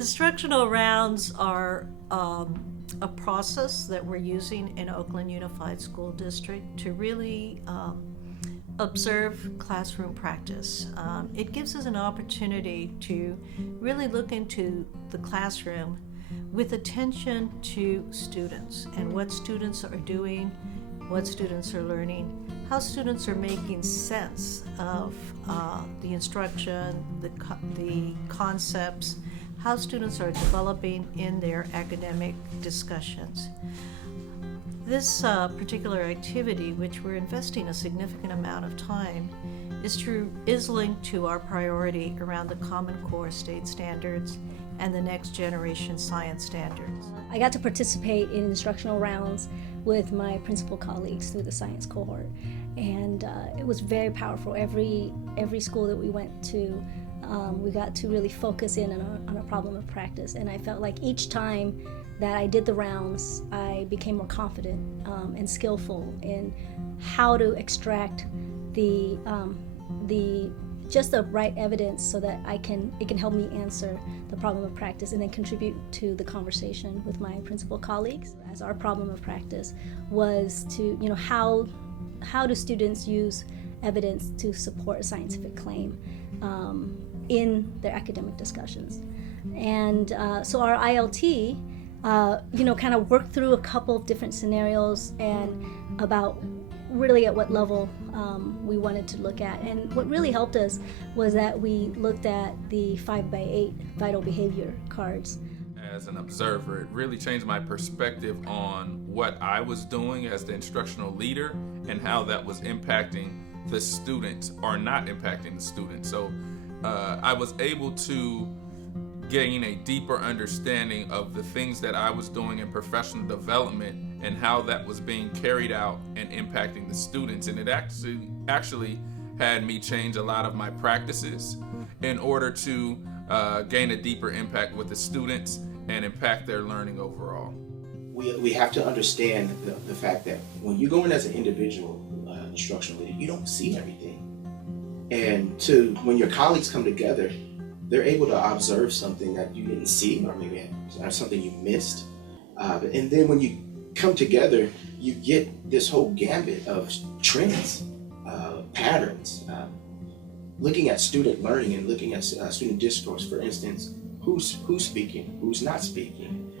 Instructional rounds are a process that we're using in Oakland Unified School District to really observe classroom practice. It gives us an opportunity to really look into the classroom with attention to students and what students are doing, what students are learning, how students are making sense of the instruction, the concepts, how students are developing in their academic discussions. This particular activity, which we're investing a significant amount of time, is linked to our priority around the Common Core state standards and the next generation science standards. I got to participate in instructional rounds with my principal colleagues through the science cohort, and it was very powerful. Every school that we went to, we got to really focus in on a problem of practice, and I felt like each time that I did the rounds, I became more confident and skillful in how to extract the right evidence so that it can help me answer the problem of practice and then contribute to the conversation with my principal colleagues. As our problem of practice was to, how do students use evidence to support a scientific claim in their academic discussions. And so our ILT, kind of worked through a couple of different scenarios and about really at what level we wanted to look at. And what really helped us was that we looked at the 5x8 vital behavior cards. As an observer, it really changed my perspective on what I was doing as the instructional leader and how that was impacting the students or not impacting the students. So I was able to gain a deeper understanding of the things that I was doing in professional development and how that was being carried out and impacting the students. And it actually had me change a lot of my practices in order to gain a deeper impact with the students and impact their learning overall. We have to understand the fact that when you go in as an individual instructional leader, you don't see everything. And when your colleagues come together, they're able to observe something that you didn't see, or maybe something you missed. And then when you come together, you get this whole gambit of trends, patterns, looking at student learning and looking at student discourse. For instance, who's speaking, who's not speaking,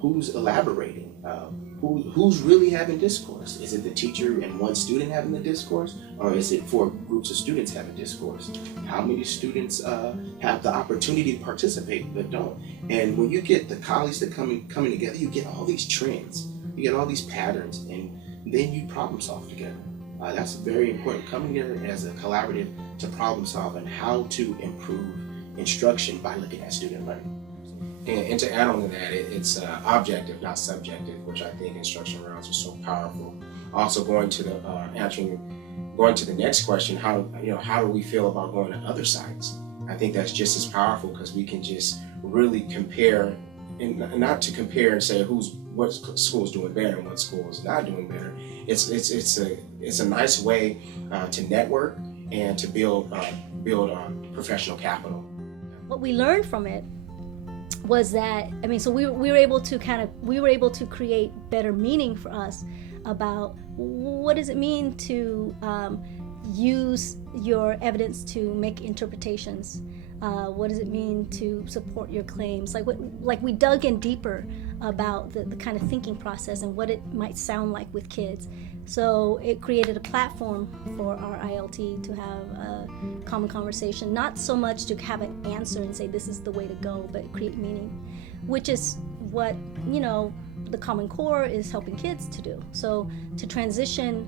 who's elaborating, who's really having discourse. Is it the teacher and one student having the discourse, or is it 4 groups of students having discourse? How many students have the opportunity to participate but don't? And when you get the colleagues that coming together, you get all these trends, you get all these patterns, and then you problem solve together. That's very important, coming together as a collaborative to problem solve and how to improve instruction by looking at student learning. And to add on to that, it's objective, not subjective, which I think instructional rounds are so powerful. Also, going to the next question, how do we feel about going to other sites? I think that's just as powerful, because we can just really compare, and not to compare and say what school is doing better and what school is not doing better. It's a nice way to network and to build professional capital. What we learned from it was that, so we were able to create better meaning for us about what does it mean to use your evidence to make interpretations. What does it mean to support your claims? Like we dug in deeper about the kind of thinking process and what it might sound like with kids. So it created a platform for our ILT to have a common conversation, not so much to have an answer and say this is the way to go, but create meaning, which is what the Common Core is helping kids to do. So to transition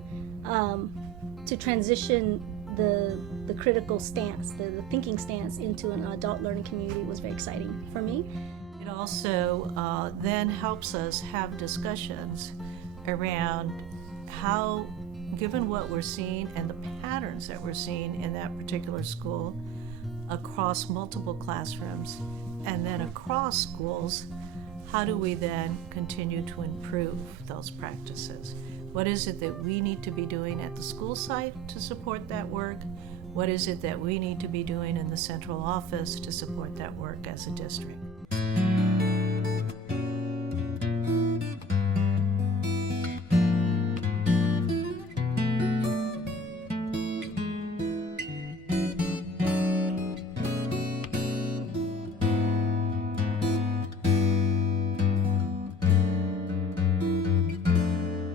the critical stance, the thinking stance into an adult learning community was very exciting for me. It also then helps us have discussions around how, given what we're seeing and the patterns that we're seeing in that particular school across multiple classrooms and then across schools, how do we then continue to improve those practices? What is it that we need to be doing at the school site to support that work? What is it that we need to be doing in the central office to support that work as a district?